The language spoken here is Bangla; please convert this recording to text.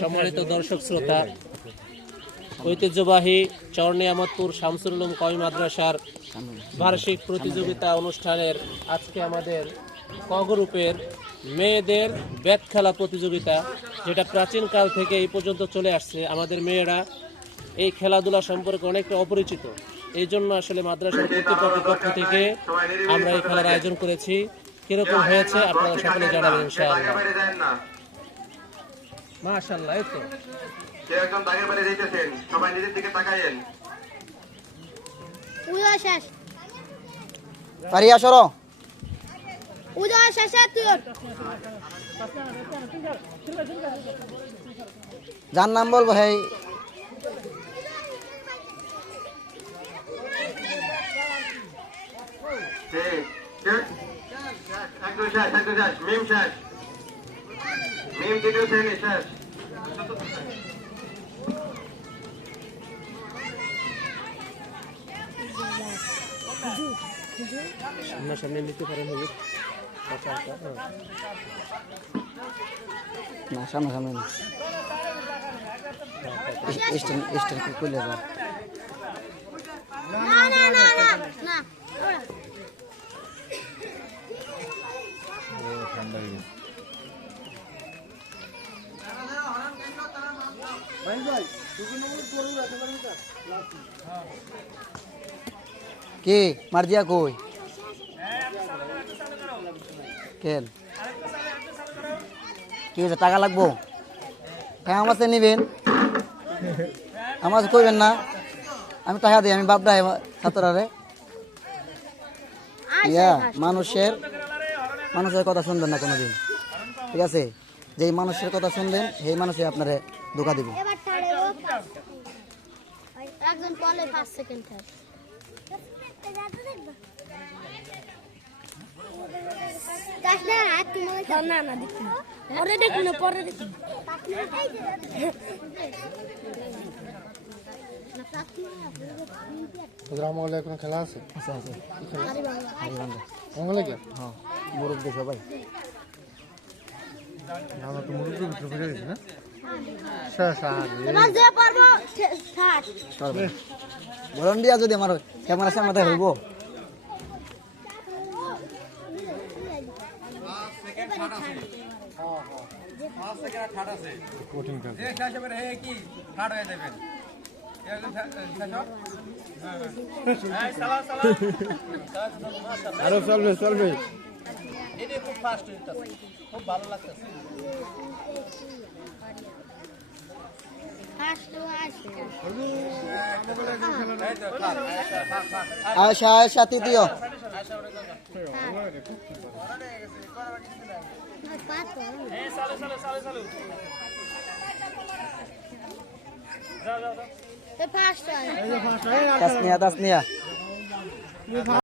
সম্মানিত দর্শক শ্রোতা, ঐতিহ্যবাহী চরনিয়ামতপুর শামসুল উলুম কমি মাদ্রাসার বার্ষিক প্রতিযোগিতা অনুষ্ঠানের আজকে আমাদের ক গ্রুপের মেয়েদের ব্যাট খেলা প্রতিযোগিতা, যেটা প্রাচীনকাল থেকে এই পর্যন্ত চলে আসছে। আমাদের মেয়েরা এই খেলাধুলা সম্পর্কে অনেকটা অপরিচিত। এই জন্য আসলে মাদ্রাসার কর্তৃপক্ষের পক্ষ থেকে আমরা এই খেলার আয়োজন করেছি। কীরকম হয়েছে আপনারা সকলে জানাবেন ইনশাআল্লাহ। মাশাআল্লাহ এই তো। একদম দাগের বাইরে যেতেছেন সবাই নিজের দিকে তাকায়েন। উদয় শেষ। পারিয়া সরো। উদয় শেষে তুই যার নাম বলব হেই ঠিক ঠিক একদম শেষ একদম শেষ মিম শেষ মিম দ্বিতীয় শ্রেণি শেষ সামনাসামনি নিতে পারেন আচ্ছা আচ্ছা হ্যাঁ। না সামনে সামনে না স্ট্যান্ড স্ট্যান্ড খুলে যাও কে? মার্জিয়া কই? কেন? কি হয়েছে টাকা লাগবো। হ্যাঁ আমার নিবেন? আমার কইবেন না? আমি টাকা দিই আমি বাপ ডাই ছাত্ররে আসে ইয়া মানুষের মানুষের কথা শুনবেন না কোনোদিন। ঠিক আছে? যেই মানুষের কথা শুনবেন সেই মানুষই আপনারে ধোকা দিব। একজন পলে ফার্স্ট সেকেন্ড থার্ড না না দেখি পরে দেখুন পরে দেখুন আমলে কোনো খেলা আছে? আচ্ছা আচ্ছা হারিবান্ধা আমলে কি? হ্যাঁ মুরব্বী সবাই। আমরা তো মুরব্বী ভিতরে ফিরে না? দিয়া যদি আমার ক্যামেরার সামনে হইব আরও চলবে চলবে। এটা খুব ফাস্ট খুব ভালো লাগতেছে। আয়সা আয়সা ফার্স্ট তাসনিয়া তাসনিয়া।